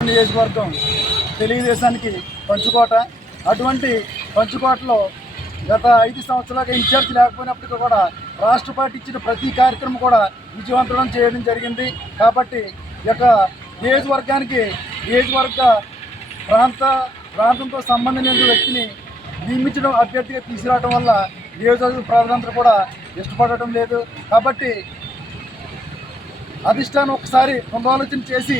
నియోజకవర్గం తెలుగుదేశానికి పంచుకోట. అటువంటి పంచుకోటలో గత ఐదు సంవత్సరాలుగా ఇన్ఛార్జ్ లేకపోయినప్పటికీ కూడా రాష్ట్ర పార్టీ ఇచ్చిన ప్రతి కార్యక్రమం కూడా విజయవంతం చేయడం జరిగింది. కాబట్టి యొక్క నియోజకవర్గానికి నియోజకవర్గ ప్రాంత ప్రాంతంతో సంబంధం లేని వ్యక్తిని నియమించడం అభ్యర్థిగా తీసుకురావడం వల్ల నియోజకవర్గ ప్రజలందరూ కూడా ఇష్టపడటం లేదు. కాబట్టి అధిష్టానం ఒకసారి పునరాలోచన చేసి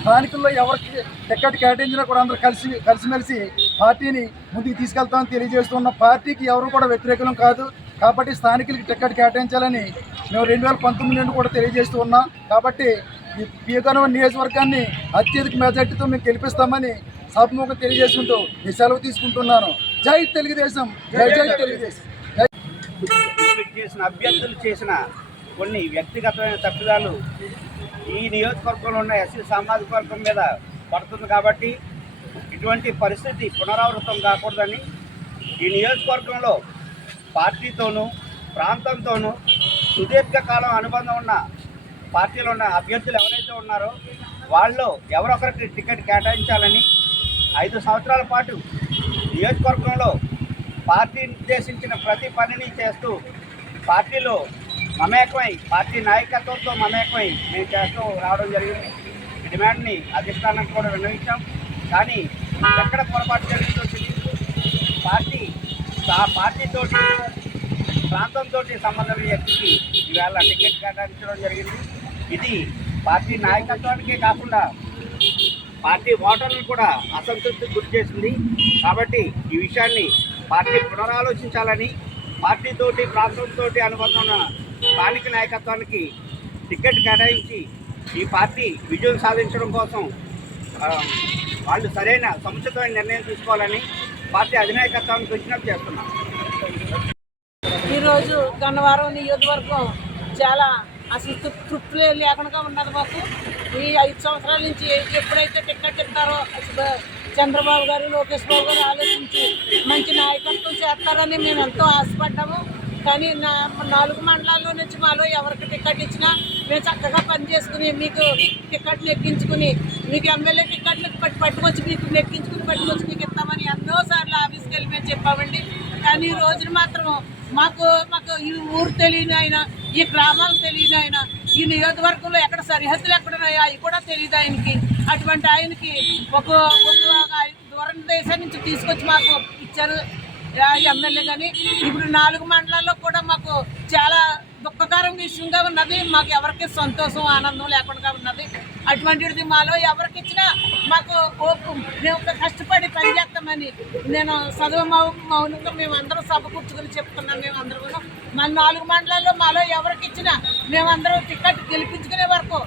స్థానికుల్లో ఎవరికి టికెట్ కేటాయించినా కూడా అందరూ కలిసి కలిసిమెలిసి పార్టీని ముందుకు తీసుకెళ్తామని తెలియజేస్తున్న పార్టీకి ఎవరు కూడా వ్యతిరేకం కాదు. కాబట్టి స్థానికులకి టికెట్ కేటాయించాలని మేము రెండు వేల పంతొమ్మిది నుండి కూడా తెలియజేస్తూ ఉన్నాం. కాబట్టి ఈ పీకనవ నియోజకవర్గాన్ని అత్యధిక మెజార్టీతో మేము గెలిపిస్తామని సభముఖం తెలియజేసుకుంటూ ఈ సెలవు తీసుకుంటున్నాను. జై తెలుగుదేశం. జై జై తెలుగుదేశం. చేసిన అభ్యర్థులు చేసిన కొన్ని వ్యక్తిగతమైన తప్పిదాలు ఈ నియోజకవర్గంలో ఉన్న ఎస్సీ సామాజిక వర్గం మీద పడుతుంది కాబట్టి ఇటువంటి పరిస్థితి పునరావృతం కాకూడదని ఈ నియోజకవర్గంలో పార్టీతోనూ ప్రాంతంతోనూ సుదీర్ఘకాలం అనుబంధం ఉన్న పార్టీలో ఉన్న అభ్యర్థులు ఎవరైతే ఉన్నారో వాళ్ళు ఎవరొకరికి టికెట్ కేటాయించాలని ఐదు సంవత్సరాల పాటు నియోజకవర్గంలో పార్టీ నిర్దేశించిన ప్రతి పనిని చేస్తూ పార్టీలో మమేకమై పార్టీ నాయకత్వంతో మమేకమై మేము చేస్తూ రావడం జరిగింది. ఈ డిమాండ్ని అధిష్టానానికి కూడా విన్నవించాం. కానీ ఎక్కడ పొరపాటు జరిగిందో తెలియదు. పార్టీ ఆ పార్టీతో ప్రాంతంతో సంబంధం వ్యక్తికి ఈవేళ టికెట్ కేటాయించడం జరిగింది. ఇది పార్టీ నాయకత్వానికే కాకుండా పార్టీ ఓటర్లు కూడా అసంతృప్తికి గురి చేసింది. కాబట్టి ఈ విషయాన్ని పార్టీ పునరాలోచించాలని పార్టీతోటి ప్రాంతంతో అనుబంధం ఉన్న స్థానిక నాయకత్వానికి టికెట్ కేటాయించి ఈ పార్టీ విజయం సాధించడం కోసం వాళ్ళు సరైన సముచితమైన నిర్ణయం తీసుకోవాలని పార్టీ అధినాయకత్వానికి విజ్ఞప్తి చేస్తున్నాం. ఈరోజు గన్నవరం నియోజకవర్గం చాలా అసలు తృప్- తృప్తి లేకుండా ఉన్నది మాకు. ఈ ఐదు సంవత్సరాల నుంచి ఎప్పుడైతే టికెట్ ఇస్తారో అసలు చంద్రబాబు గారు లోకేష్ బాబు గారు ఆలోచించి మంచి నాయకత్వం చేస్తారని మేము ఎంతో ఆశపడ్డాము. కానీ నా నాలుగు మండలాల్లో నుంచి మాలో ఎవరికి టికెట్ ఇచ్చినా మేము చక్కగా పనిచేసుకుని మీకు టికెట్ నెక్కించుకుని మీకు ఎమ్మెల్యే టికెట్లు పట్టు పట్టుకొచ్చి మీకు నెక్కించుకుని పట్టుకొచ్చి మీకు ఇస్తామని ఎన్నోసార్లు ఆఫీస్కి వెళ్ళి మేము చెప్పామండి. కానీ ఈ రోజున మాత్రం మాకు మాకు ఈ ఊరు తెలియని అయినా ఈ గ్రామాలు తెలియని అయినా ఈ నియోజకవర్గంలో ఎక్కడ సరిహద్దులు ఎక్కడ ఉన్నాయో అవి కూడా తెలియదు ఆయనకి. అటువంటి ఆయనకి ఒక ఒక దూరం దేశం నుంచి తీసుకొచ్చి మాకు ఇచ్చారు. ఎమ్మెల్యే కానీ ఇప్పుడు నాలుగు మండలాల్లో కూడా మాకు చాలా దుఃఖకరం విషయంగా ఉన్నది. మాకు ఎవరికి సంతోషం ఆనందం లేకుండా ఉన్నది. అటువంటిది మాలో ఎవరికి ఇచ్చినా మాకు ఓపు. మేము కష్టపడి పనిచేస్తామని నేను చదువు మౌ- మౌనంగా మేము సభ కూర్చుకుని చెప్తున్నాం. మేము కూడా మన నాలుగు మండలాల్లో మాలో ఎవరికి ఇచ్చినా మేమందరం టికెట్ గెలిపించుకునే వరకు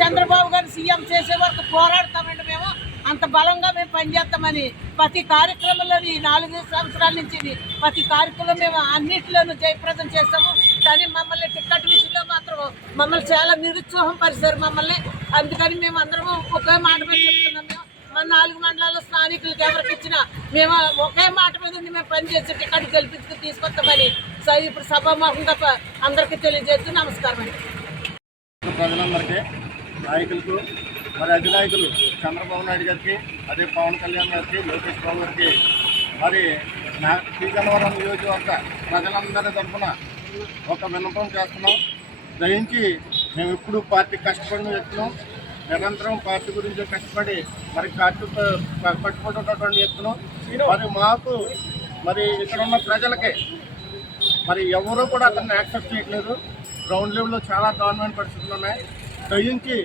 చంద్రబాబు గారు సీఎం చేసే వరకు పోరాడతామండి మేము. అంత బలంగా మేము పనిచేస్తామని ప్రతి కార్యక్రమంలో ఈ నాలుగు సంవత్సరాల నుంచి ప్రతి కార్యక్రమం మేము అన్నింటిలోనూ జయప్రదం చేస్తాము. కానీ మమ్మల్ని టికెట్ విషయంలో మాత్రం మమ్మల్ని చాలా నిరుత్సాహం పరిచారు మమ్మల్ని. అందుకని మేము అందరము ఒకే మాట మీద చెప్తున్నాం మేము. మన నాలుగు మండలాల్లో స్థానికులకు ఎవరికి ఇచ్చినా మేము ఒకే మాట మీద ఉండి మేము పనిచేసి టికెట్ గెలిపించుకుని తీసుకొస్తామని సో ఇప్పుడు సభాముఖంగా ప- అందరికీ తెలియజేస్తూ నమస్కారం అండి. ప్రజలందరికీ నాయకులకు మరి అధినాయకులు చంద్రబాబు నాయుడు గారికి అదే పవన్ కళ్యాణ్ గారికి లోకేష్ బాబు గారికి మరి నా శ్రీకన్నవరం నియోజకవర్గ ప్రజలందరి తరఫున ఒక విన్నపం చేస్తున్నాం. దయించి మేము ఎప్పుడు పార్టీ కష్టపడిన చెప్తున్నాం నిరంతరం పార్టీ గురించి కష్టపడి మరి పార్టీతో పట్టుకుంటున్నటువంటి వ్యక్తులు. మరి మాకు మరి ఇక్కడ ఉన్న ప్రజలకి మరి ఎవరు కూడా అతన్ని యాక్సెప్ట్ చేయట్లేదు. గ్రౌండ్ లెవెల్లో చాలా దారుణమైన పరిస్థితులు ఉన్నాయి. దయించి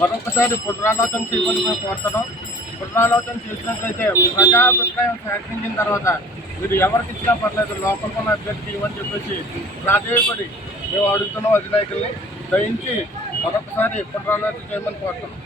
మరొకసారి పునరాలోచన చేయమని మేము కోరుతున్నాం పునరాలోచన చేసినట్లయితే ప్రజాభిప్రాయం సేకరించిన తర్వాత మీరు ఎవరికి ఇచ్చినా పర్లేదు లోపల ఉన్న అభ్యర్థి ఇవ్వని చెప్పేసి ప్రాధేయపడి మేము అడుగుతున్నాం అధినాయకుల్ని. దయించి మరొకసారి పునరాలోచన చేయమని కోరుతున్నాం.